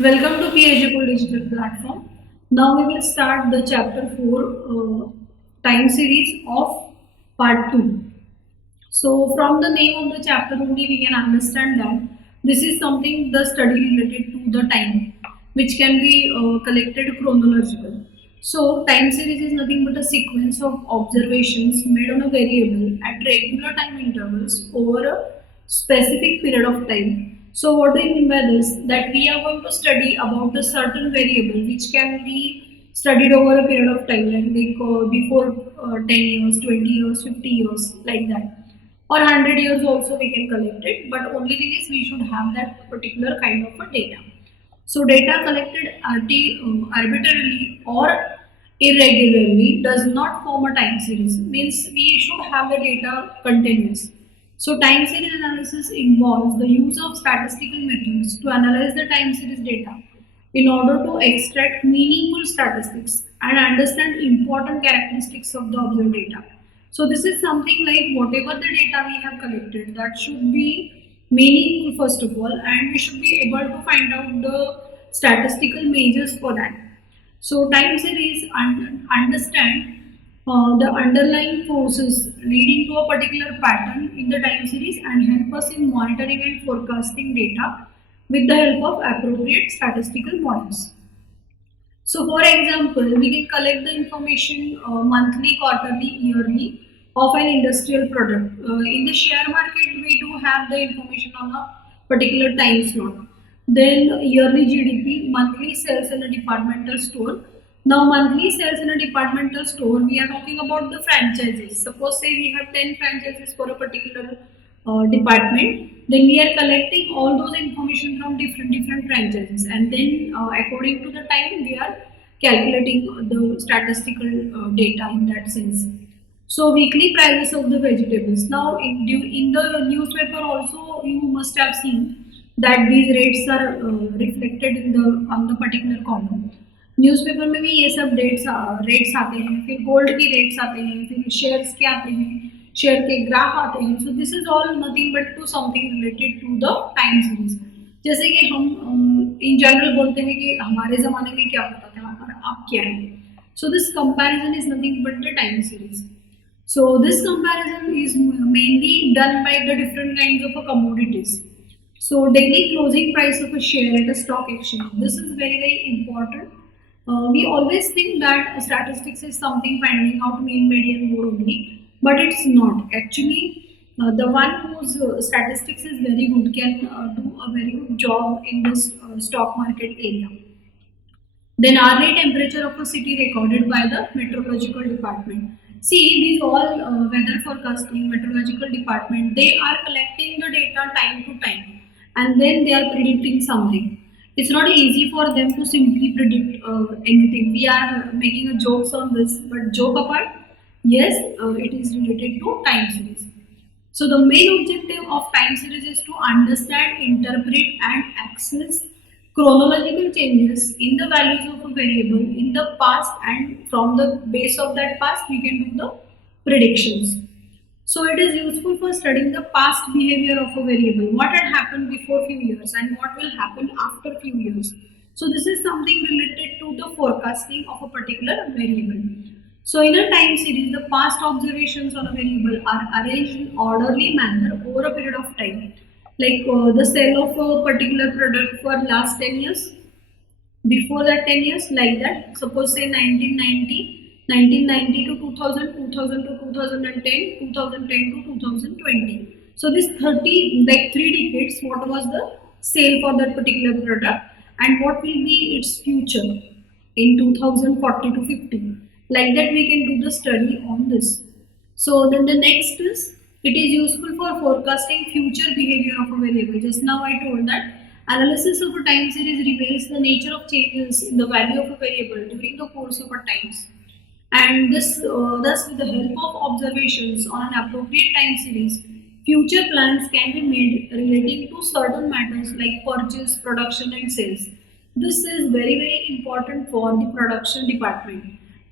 Welcome to P-eduKUL digital platform. Now we will start the chapter 4 time series of part 2. So from the name of the chapter only we can understand that this is something the study related to the time which can be collected chronological. So time series is nothing but a sequence of observations made on a variable at regular time intervals over a specific period of time. So what do you mean by this? That we are going to study about a certain variable which can be studied over a period of time, like before 10 years, 20 years, 50 years, like that. Or 100 years also we can collect it, but only thing is we should have that particular kind of a data. So data collected arbitrarily or irregularly does not form a time series. Means we should have the data continuous. So time series analysis involves the use of statistical methods to analyze the time series data in order to extract meaningful statistics and understand important characteristics of the observed data. So this is something like whatever the data we have collected, that should be meaningful first of all, and we should be able to find out the statistical measures for that. So time series understand the underlying forces leading to a particular pattern in the time series and help us in monitoring and forecasting data with the help of appropriate statistical models. So for example, we can collect the information monthly, quarterly, yearly of an industrial product. In the share market, we do have the information on a particular time slot. Then yearly GDP, monthly sales in a departmental store. Now monthly sales in a departmental store, we are talking about the franchises. Suppose say we have 10 franchises for a particular department, then we are collecting all those information from different franchises, and then according to the time we are calculating the statistical data in that sense. So weekly prices of the vegetables. Now in the newspaper also you must have seen that these rates are reflected in the on the particular column. Newspaper में भी ये सब rates आते हैं, फिर gold की rates आते हैं, फिर शेयर्स के आते हैं, शेयर के ग्राफ आते हैं. So this is all nothing but to something related to the time series. जैसे कि हम इन जनरल बोलते हैं कि हमारे ज़माने में क्या होता था और अब क्या है. So this comparison is nothing but the time series. So this comparison is mainly done by the different kinds of commodities. So daily closing price of a share at a stock exchange. This is very important. We always think that statistics is something finding out mean, median, mode only, but it's not. Actually, the one whose statistics is very good can do a very good job in this stock market area. Then hourly temperature of a city recorded by the meteorological department. See, these all weather forecasting, meteorological department, they are collecting the data time to time, and then they are predicting something. It's not easy for them to simply predict anything. We are making a jokes on this, but joke apart, yes, it is related to time series. So the main objective of time series is to understand, interpret and access chronological changes in the values of a variable in the past, and from the base of that past we can do the predictions. So it is useful for studying the past behavior of a variable, what had happened before few years and what will happen after few years. So this is something related to the forecasting of a particular variable. So in a time series, the past observations on a variable are arranged in orderly manner over a period of time. Like the sale of a particular product for last 10 years, before that 10 years, like that. Suppose say 1990 to 2000, 2000 to 2010, 2010 to 2020. So this 30, like 3 decades, what was the sale for that particular product and what will be its future in 2040 to 50. Like that we can do the study on this. So then the next is, it is useful for forecasting future behavior of a variable. Just now I told that analysis of a time series reveals the nature of changes in the value of a variable during the course of a times. And this, thus with the help of observations on an appropriate time series, future plans can be made relating to certain matters like purchase, production and sales. This is very important for the production department,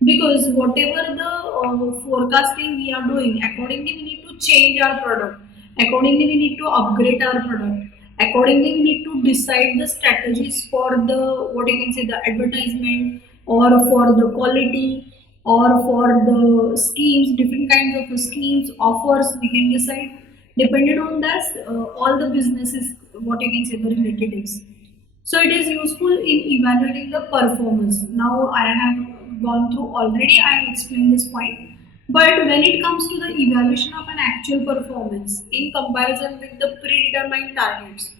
because whatever the forecasting we are doing, accordingly we need to change our product, accordingly we need to upgrade our product, Accordingly, we need to decide the strategies for the, what you can say, the advertisement, or for the quality, or for the schemes, different kinds of schemes, offers we can decide. Depending on that, all the businesses, what you can say, the related is. So it is useful in evaluating the performance. Now I have gone through already, I have explained this point. But when it comes to the evaluation of an actual performance in comparison with the predetermined targets,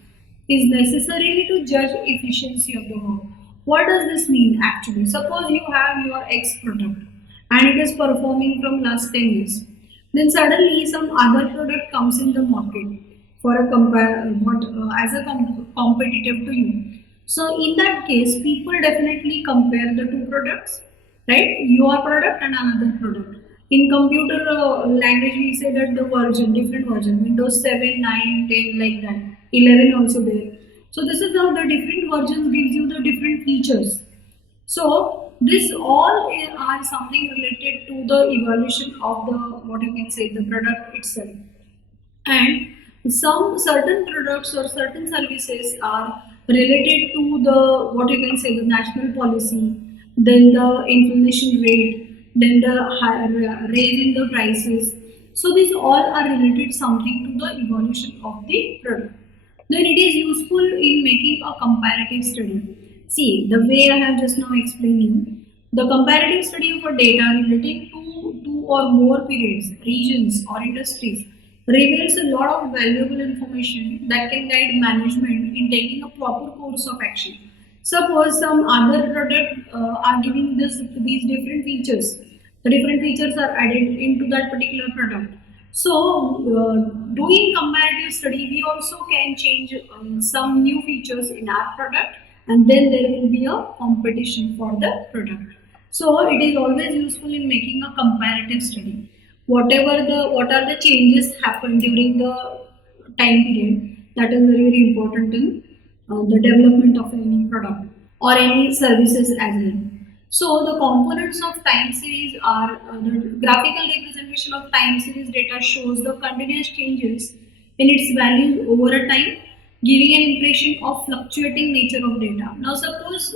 is necessary to judge efficiency of the work. What does this mean actually? Suppose you have your X product and it is performing from last 10 years. Then suddenly some other product comes in the market for a competitive to you. So in that case, people definitely compare the two products, right? Your product and another product. In computer language, we say that the version, different version, Windows 7, 9, 10, like that, 11 also there. So this is how the different versions gives you the different features. So this all are something related to the evaluation of the, what you can say, the product itself. And some certain products or certain services are related to the, what you can say, the national policy, then the inflation rate, then the raise in the prices. So these all are related something to the evolution of the product. Then it is useful in making a comparative study. See, the way I have just now explained you, the comparative study of a data relating to two or more periods, regions or industries reveals a lot of valuable information that can guide management in taking a proper course of action. Suppose some other product are giving these different features. The different features are added into that particular product. So, doing comparative study, we also can change some new features in our product, and then there will be a competition for the product. So, it is always useful in making a comparative study. What are the changes happen during the time period, that is very, very important in the development of any product or any services as well. So the components of time series are the graphical representation of time series data shows the continuous changes in its values over a time, giving an impression of fluctuating nature of data. Now suppose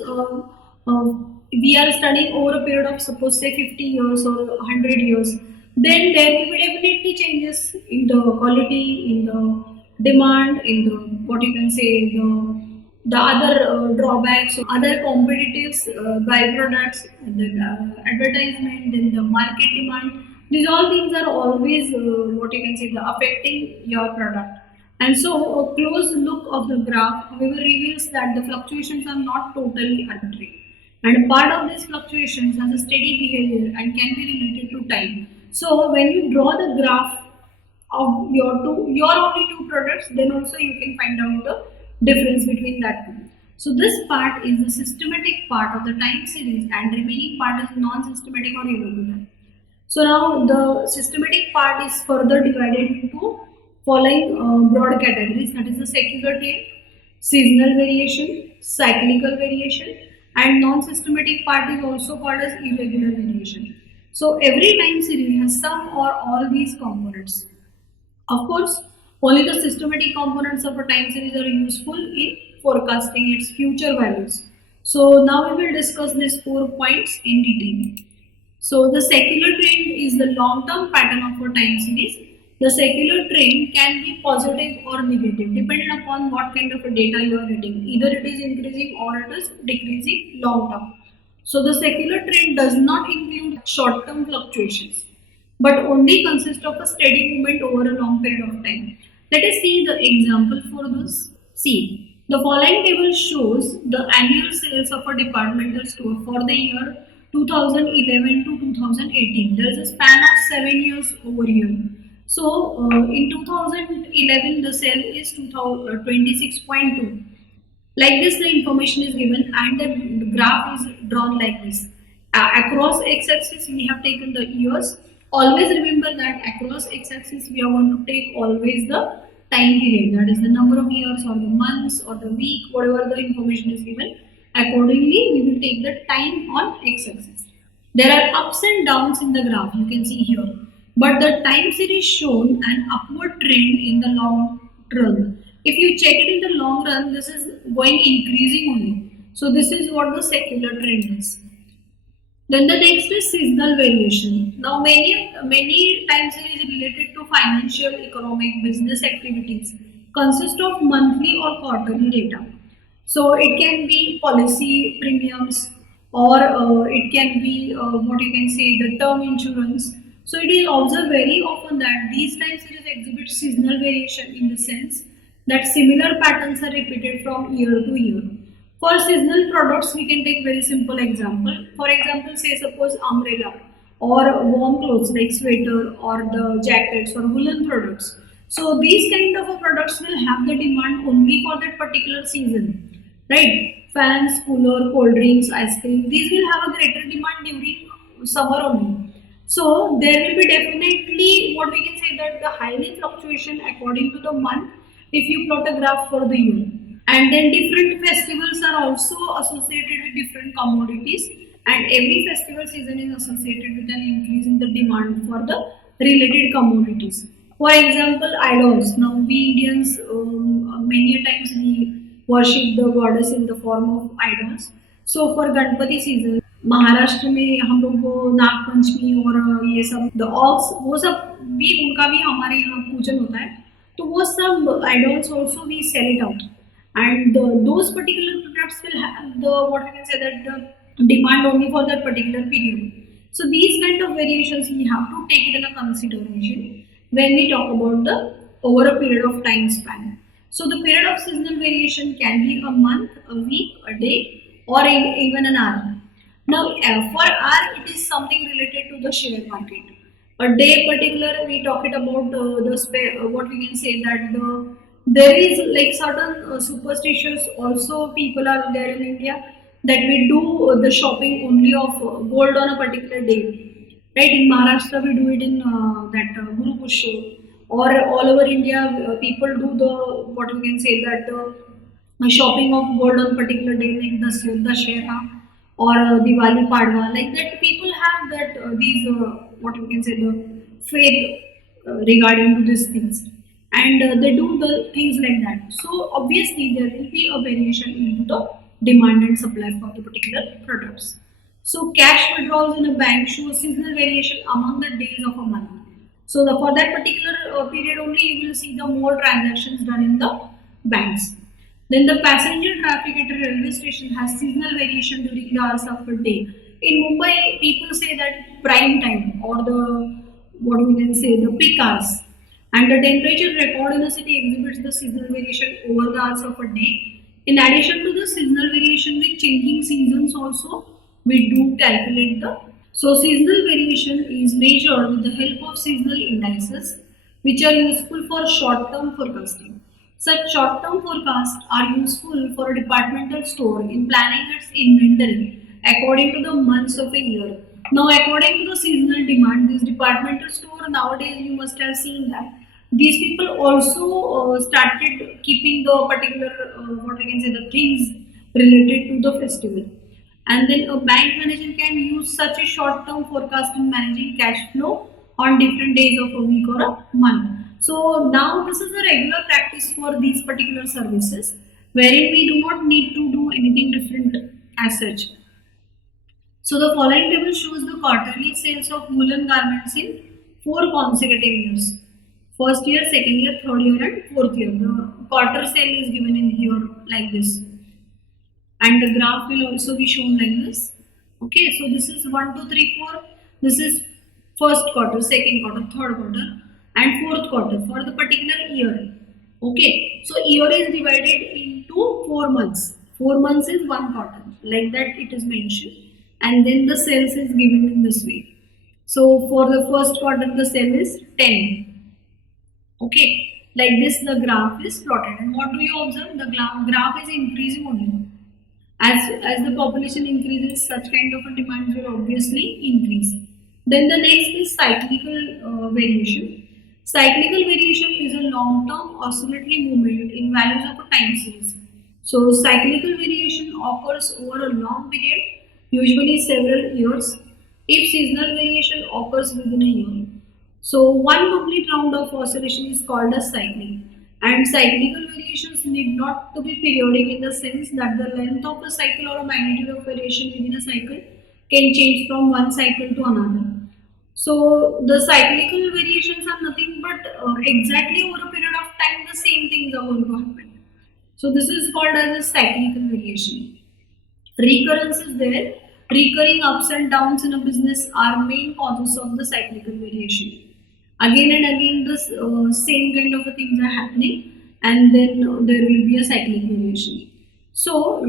we are studying over a period of, suppose say 50 years or 100 years, then there will be definitely changes in the quality, in the demand, in the, what you can say, the other drawbacks, other competitive byproducts, the advertisement, then the market demand. These all things are always, what you can say, the affecting your product. And so a close look of the graph, however, reveals that the fluctuations are not totally arbitrary. And part of these fluctuations has a steady behavior and can be related to time. So when you draw the graph of your only two products, then also you can find out the difference between that two. So this part is the systematic part of the time series, and remaining part is non-systematic or irregular. So now the systematic part is further divided into following broad categories, that is the secular trend, seasonal variation, cyclical variation, and non-systematic part is also called as irregular variation. So every time series has some or all these components. Of course, only the systematic components of a time series are useful in forecasting its future values. So now we will discuss these 4 points in detail. So the secular trend is the long-term pattern of a time series. The secular trend can be positive or negative depending upon what kind of a data you are getting. Either it is increasing or it is decreasing long-term. So the secular trend does not include short-term fluctuations, but only consists of a steady movement over a long period of time. Let us see the example for this. See, the following table shows the annual sales of a departmental store for the year 2011 to 2018. There is a span of 7 years over here. So in 2011 the sale is 26.2. Like this, the information is given and the graph is drawn like this. Across x-axis we have taken the years. Always remember that across x-axis we are going to take always the time period, that is the number of years or the months or the week, whatever the information is given. Accordingly, we will take the time on x-axis. There are ups and downs in the graph, you can see here. But the time series shown an upward trend in the long run. if you check it in the long run, this is going increasing only. So this is what the secular trend is. Then the next is seasonal variation. Now many time series related to financial, economic, business activities consist of monthly or quarterly data. So it can be policy premiums, or it can be what you can say, the term insurance. So it is observed very often that these time series exhibit seasonal variation in the sense that similar patterns are repeated from year to year. For seasonal products, we can take very simple example. For example, say suppose umbrella or warm clothes like sweater or the jackets or woolen products. So these kind of products will have the demand only for that particular season, right? Fans, cooler, cold drinks, ice cream, these will have a greater demand during summer only. So there will be definitely what we can say that the highly fluctuation according to the month if you plot a graph for the year. And then different festivals are also associated with different commodities, and every festival season is associated with an increase in the demand for the related commodities. For example, idols. Now we Indians many times we worship the goddess in the form of idols. So for Ganpati season, Maharashtra में हम लोग वो नागपंचमी और ये सब the ox वो सब भी उनका भी हमारे यहाँ पूजन होता है, तो वो सब idols also we sell it out. And those particular products will have the what we can say that the demand only for that particular period. So these kind of variations we have to take it in a consideration when we talk about the over a period of time span. So the period of seasonal variation can be a month, a week, a day, or even an hour. Now for hour it is something related to the share market. A day particular we talk it about what we can say that there is like certain superstitious also people are there in India that we do the shopping only of gold on a particular day, right? In Maharashtra we do it in that Guru Pushya, or all over India people do the what we can say that shopping of gold on particular day like Dashera or Diwali Padwa, like that people have that these what we can say the faith regarding to these things. And they do the things like that. So obviously there will be a variation in the demand and supply for the particular products. So cash withdrawals in a bank show seasonal variation among the days of a month. So for that particular period only you will see the more transactions done in the banks. Then the passenger traffic at a railway station has seasonal variation during the hours of the day. In Mumbai people say that prime time or the what we can say the peak hours. And the temperature record in the city exhibits the seasonal variation over the hours of a day. In addition to the seasonal variation with changing seasons also, we do calculate the. So seasonal variation is measured with the help of seasonal indices, which are useful for short-term forecasting. Such short-term forecasts are useful for a departmental store in planning its inventory according to the months of a year. Now, according to the seasonal demand, this departmental store nowadays you must have seen that these people also started keeping the particular what we can say the things related to the festival. And then a bank manager can use such a short-term forecast in managing cash flow on different days of a week or a month. So now this is a regular practice for these particular services, wherein we do not need to do anything different as such. So the following table shows the quarterly sales of woolen garments in 4 consecutive years. First year, second year, third year and fourth year. The quarter sale is given in here like this. And the graph will also be shown like this. Okay, so this is 1, 2, 3, 4. This is first quarter, second quarter, third quarter and fourth quarter for the particular year. Okay, so year is divided into 4 months. 4 months is 1 quarter. Like that it is mentioned. And then the sales is given in this way. So for the first quarter the sale is 10. Okay, like this the graph is plotted. And what do you observe? The graph is increasing only. As the population increases, such kind of a demand will obviously increase. Then the next is cyclical variation. Cyclical variation is a long-term oscillatory movement in values of a time series. So cyclical variation occurs over a long period, usually several years, if seasonal variation occurs within a year. So one complete round of oscillation is called as cycling. And cyclical variations need not to be periodic in the sense that the length of a cycle or a magnitude of variation within a cycle can change from one cycle to another. So the cyclical variations are nothing but exactly over a period of time the same things are going to happen. So this is called as a cyclical variation. Recurrence is there. Recurring ups and downs in a business are main causes of the cyclical variation. Again and again the same kind of things are happening, and then there will be a cyclic variation. So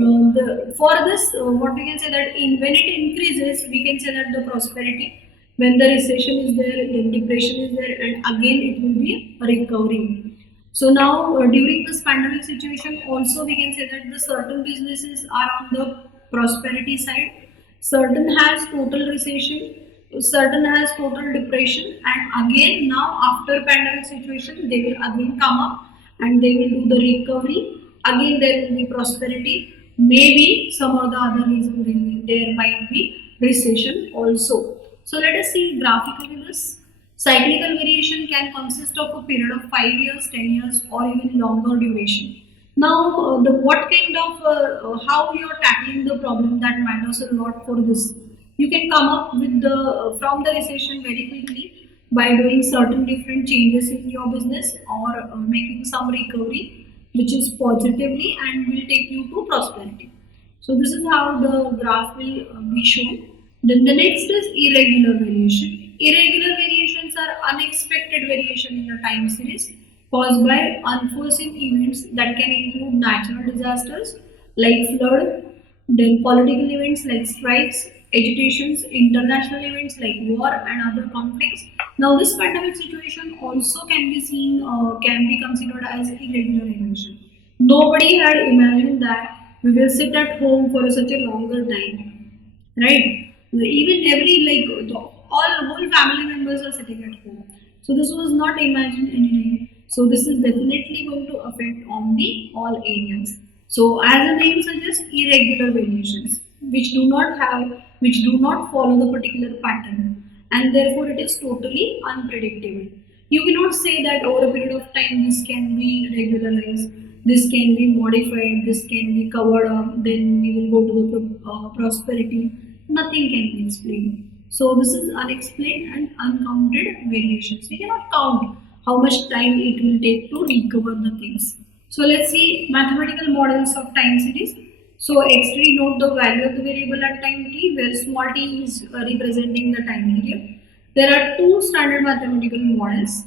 for this what we can say that when it increases, we can say that the prosperity. When the recession is there, then depression is there, and again it will be a recovery. So now during this pandemic situation also we can say that the certain businesses are on the prosperity side, certain has total recession, certain has total depression, and again now after pandemic situation they will again come up and they will do the recovery. Again there will be prosperity, maybe some or the other reason there might be recession also. So let us see graphically this. Cyclical variation can consist of a period of 5 years, 10 years, or even longer duration. Now, what kind of how you are tackling the problem, that matters a lot for this. You can come up with the from the recession very quickly by doing certain different changes in your business, or making some recovery which is positively and will take you to prosperity. So this is how the graph will be shown. Then the next is irregular variation. Irregular variations are unexpected variation in a time series caused by unforeseen events that can include natural disasters like flood, then political events like strikes, agitations, international events like war and other conflicts. Now this pandemic situation also can be seen, can be considered as irregular variation. Nobody had imagined that we will sit at home for such a longer time, right? Even every all whole family members are sitting at home. So this was not imagined anything. So this is definitely going to affect on the all areas. So as the name suggests, irregular variations which do not follow the particular pattern, and therefore it is totally unpredictable. You cannot say that over a period of time this can be regularized, this can be modified, this can be covered up, then we will go to the prosperity. Nothing can be explained. So this is unexplained and uncounted variations. We cannot count how much time it will take to recover the things. So let's see mathematical models of time series. So x3, note the value of the variable at time t, where small t is representing the time period. There are two standard mathematical models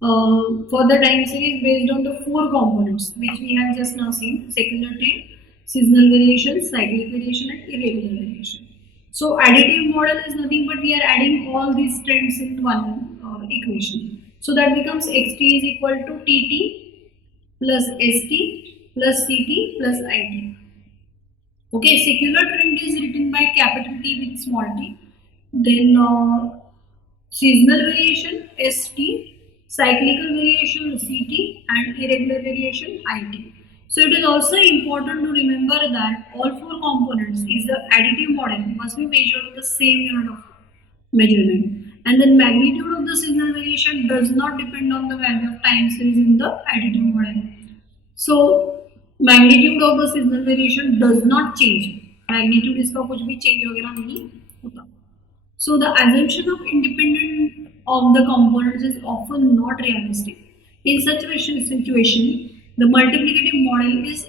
for the time series based on the four components which we have just now seen: secular trend, seasonal variation, cyclic variation, and irregular variation. So additive model is nothing but we are adding all these trends in one equation. So that becomes xt is equal to tt plus st plus ct plus it. Okay, secular trend is written by capital T with small t. Then seasonal variation st, cyclical variation ct, and irregular variation it. So it is also important to remember that all four components is the additive model must be measured in the same unit of measurement, and the magnitude of the seasonal variation does not depend on the value of time series in the additive model. So magnitude of the seasonal variation does not change. Magnitude इसका कुछ भी change वगैरह नहीं होता. So the assumption of independence of the components is often not realistic. In such a situation, the multiplicative model is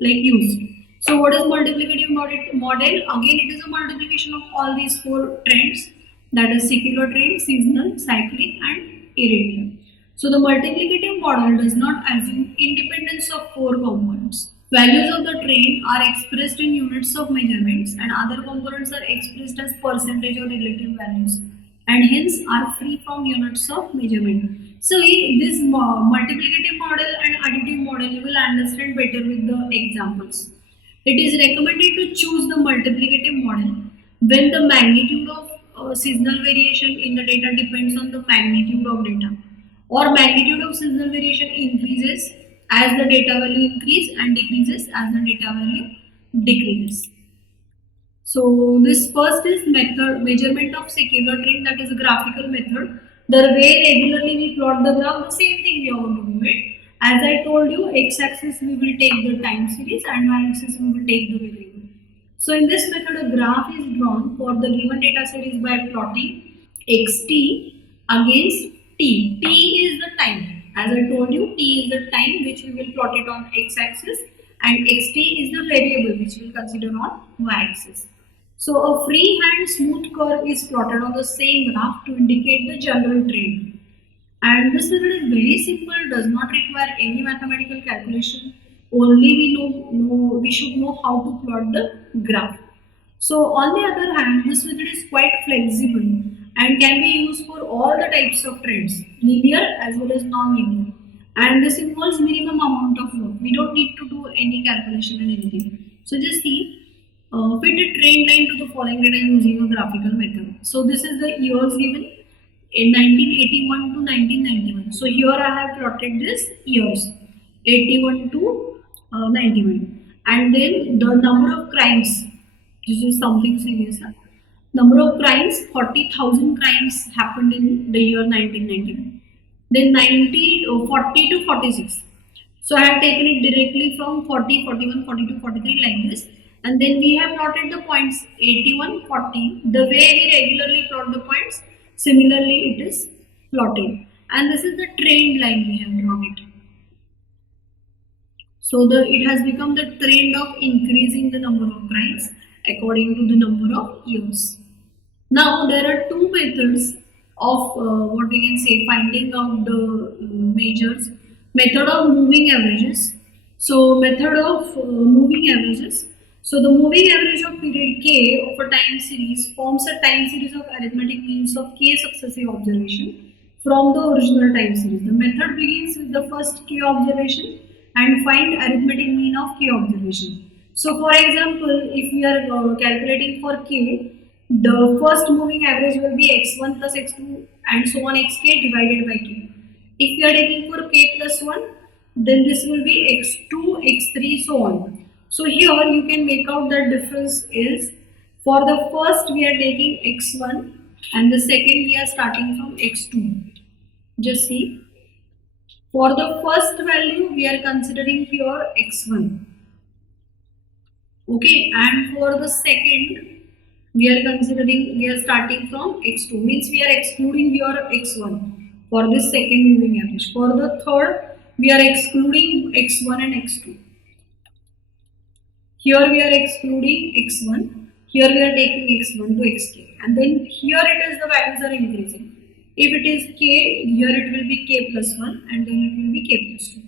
used. So what is multiplicative model? Again, it is a multiplication of all these four trends, that is secular trend, seasonal, cyclic, and irregular. So the multiplicative model does not assume independence of four components. Values of the trend are expressed in units of measurements, and other components are expressed as percentage or relative values, and hence are free from units of measurement. So this multiplicative model and additive model you will understand better with the examples. It is recommended to choose the multiplicative model when the magnitude of seasonal variation in the data depends on the magnitude of data, or magnitude of seasonal variation increases as the data value increases and decreases as the data value decreases. So this first is measurement of secular trend, that is a graphical method. The way regularly we plot the graph, the same thing we are going to do it. As I told you, x-axis we will take the time series and y-axis we will take the variable. So in this method, a graph is drawn for the given data series by plotting xt against t. T is the time. As I told you, t is the time which we will plot it on x-axis, and xt is the variable which we will consider on y-axis. So a freehand smooth curve is plotted on the same graph to indicate the general trend. And this method is very simple, does not require any mathematical calculation. Only we should know how to plot the graph. So on the other hand, this method is quite flexible and can be used for all the types of trends, linear as well as non-linear. And this involves minimum amount of work. We don't need to do any calculation and anything. So just see, fit a trend line to the following data using a graphical method. So this is the years given in 1981 to 1991. So here I have plotted this years 81 to 91, and then the number of crimes. This is something serious. Number of crimes, 40,000 crimes happened in the year 1991. Then 40 to 46. So I have taken it directly from 40, 41, 42, 43 like this. And then we have plotted the points 81, 40. The way we regularly plot the points, similarly it is plotted. And this is the trend line we have drawn it. So it has become the trend of increasing the number of crimes according to the number of years. Now there are two methods of what we can say finding out the measures. Method of moving averages. So method of moving averages. So the moving average of period k of a time series forms a time series of arithmetic means of k successive observation from the original time series. The method begins with the first k observation and find arithmetic mean of k observation. So for example, if we are calculating for k, the first moving average will be x1 plus x2 and so on xk divided by k. If we are taking for k plus 1, then this will be x2, x3, so on. So here you can make out that difference is for the first we are taking x1 and the second we are starting from x2. Just see. For the first value we are considering here x1. Okay, and for the second we are starting from x2, means we are excluding here x1 for this second moving average. For the third we are excluding x1 and x2. Here we are excluding x1, here we are taking x1 to xk, and then here it is the values are increasing. If it is k, here it will be k plus 1 and then it will be k plus 2.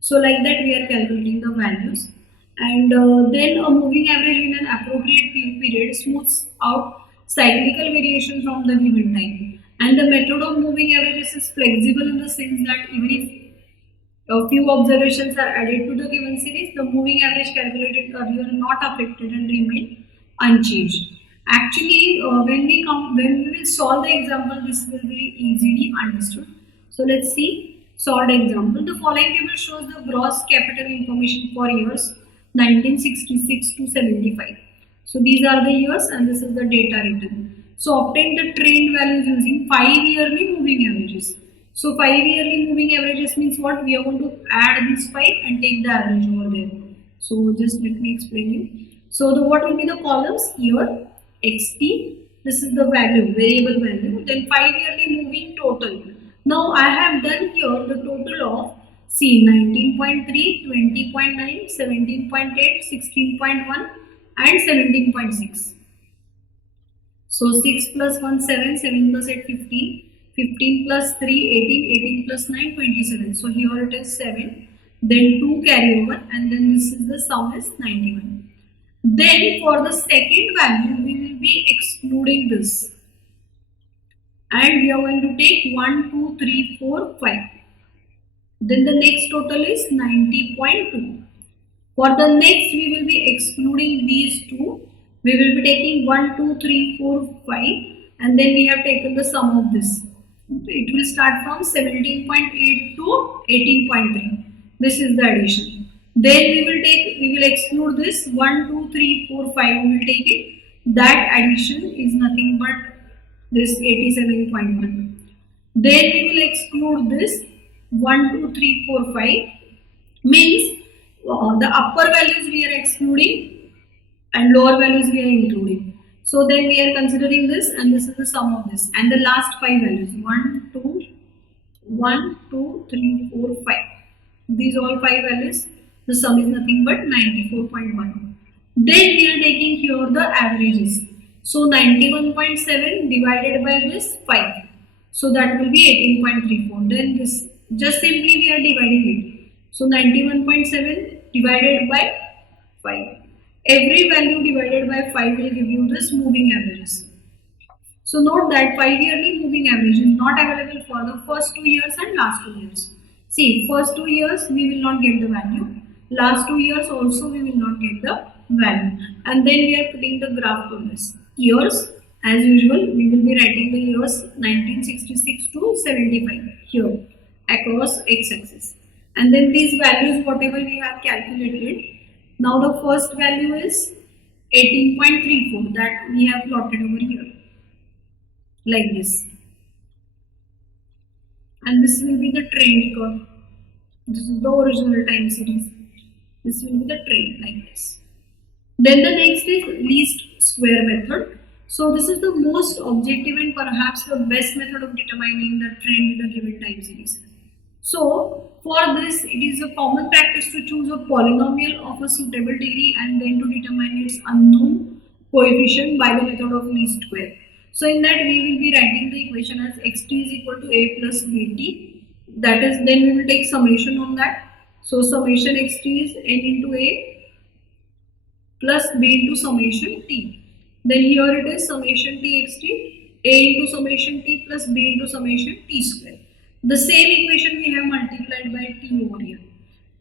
So like that we are calculating the values, and then a moving average in an appropriate period smooths out cyclical variation from the given time. And the method of moving averages is flexible in the sense that even if a few observations are added to the given series, the moving average calculated earlier are not affected and remain unchanged. Actually, when we will solve the example, this will be easily understood. So let's see solved example. The following table shows the gross capital information for years 1966 to 75. So these are the years and this is the data written. So obtain the trend values using 5-yearly moving averages. So 5-yearly moving averages means what? We are going to add these 5 and take the average over there. So just let me explain you. So what will be the columns? Year, xt, this is the value, variable value, then 5-yearly moving total. Now I have done here the total of C 19.3, 20.9, 17.8, 16.1 and 17.6. So 6 plus 1, 7, 7 plus 8, 15. 15 plus 3, 18, 18 plus 9, 27. So here it is 7, then 2 carry over, and then this is the sum is 91. Then for the second value, we will be excluding this. And we are going to take 1, 2, 3, 4, 5. Then the next total is 90.2. For the next, we will be excluding these two. We will be taking 1, 2, 3, 4, 5, and then we have taken the sum of this. It will start from 17.8 to 18.3. This is the addition. Then we will exclude this 1, 2, 3, 4, 5. We will take it. That addition is nothing but this 87.1. Then we will exclude this 1, 2, 3, 4, 5. means the upper values we are excluding and lower values we are including. So then we are considering this, and this is the sum of this, and the last 5 values 1, 2, 1, 2, 3, 4, 5. These all 5 values, the sum is nothing but 94.1. Then we are taking here the averages. So 91.7 divided by this 5. So that will be 18.34. Then this, just simply we are dividing it. So 91.7 divided by 5. Every value divided by 5 will give you this moving averages. So note that 5-yearly moving average is not available for the first 2 years and last 2 years. See, first 2 years we will not get the value. Last 2 years also we will not get the value. And then we are putting the graph on this. Years, as usual, we will be writing the years 1966 to 75 here across x-axis. And then these values, whatever we have calculated, now the first value is 18.34 that we have plotted over here, like this. And this will be the trend curve. This is the original time series. This will be the trend like this. Then the next is least square method. So this is the most objective and perhaps the best method of determining the trend in a given time series. So for this, it is a common practice to choose a polynomial of a suitable degree and then to determine its unknown coefficient by the method of least square. So in that we will be writing the equation as xt is equal to a plus bt. That is, then we will take summation on that. So summation xt is n into a plus b into summation t. Then here it is summation t xt, a into summation t plus b into summation t square. The same equation we have multiplied by t over here.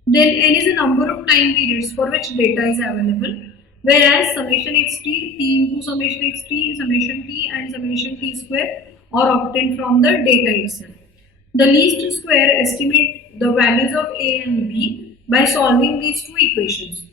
Then n is the number of time periods for which data is available, whereas summation xt, t into summation xt, summation t and summation t square are obtained from the data itself. The least square estimate the values of a and b by solving these two equations.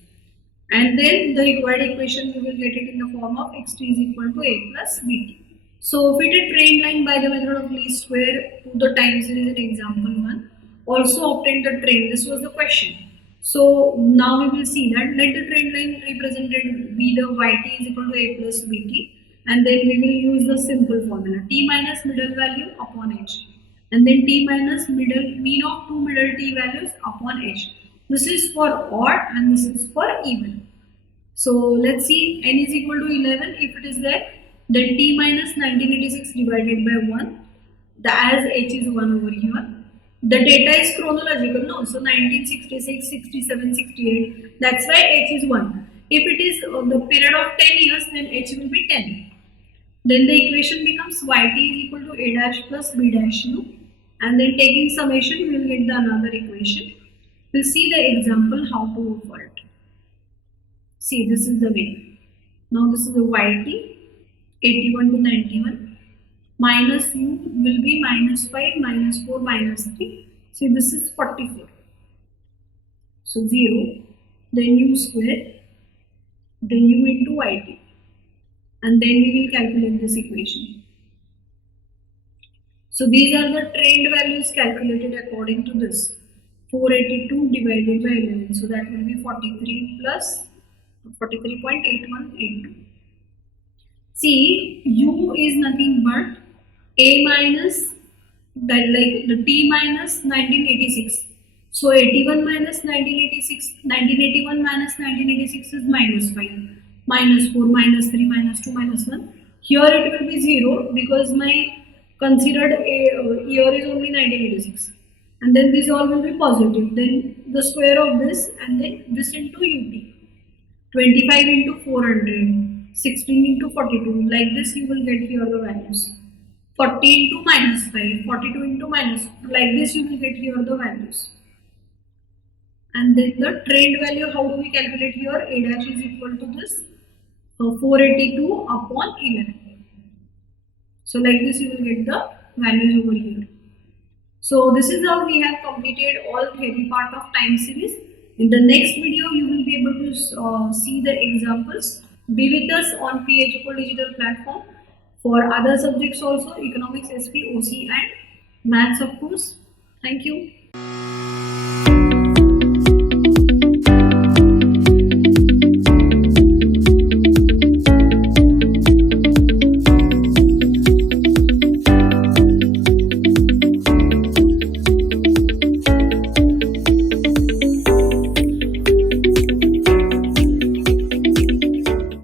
And then the required equation we will get it in the form of xt is equal to a plus bt. So fit a trend line by the method of least square to the time series in example 1. Also obtain the trend. This was the question. So now we will see that let the trend line represented be the yt is equal to a plus bt, and then we will use the simple formula t minus middle value upon h, and then t minus mean of two middle t values upon h. This is for odd and this is for even. So let's see, n is equal to 11 if it is there. Then t minus 1986 divided by 1, as h is 1 over here. The data is chronological, no? So 1966, 67, 68, that's why h is 1. If it is the period of 10 years, then h will be 10. Then the equation becomes yt is equal to a dash plus b dash u, and then taking summation, we will get the another equation. We'll see the example how to go for it. See, this is the way. Now this is the yt. 81 to 91, minus u will be minus 5, minus 4, minus 3. See, this is 44. So 0, then u square, then u into yt, and then we will calculate this equation. So these are the trend values calculated according to this. 482 divided by 11, so that will be 43 plus 43.8182. See, u is nothing but a minus that, like the t minus 1986. So 81 minus 1986, 1981 minus 1986 is minus 5, minus 4, minus 3, minus 2, minus 1. Here it will be 0 because my considered year is only 1986. And then these all will be positive. Then the square of this and then this into ut. 25 into 400. 16 into 42, like this you will get here the values. 40 into minus 5, 42 into minus 4, like this you will get here the values. And then the trend value, how do we calculate here? A dash is equal to this 482 upon 11. So like this you will get the values over here. So this is how we have completed all theory part of time series. In the next video you will be able to see the examples. Be with us on P-eduKUL digital platform for other subjects also, economics, SP, OC and maths of course. Thank you.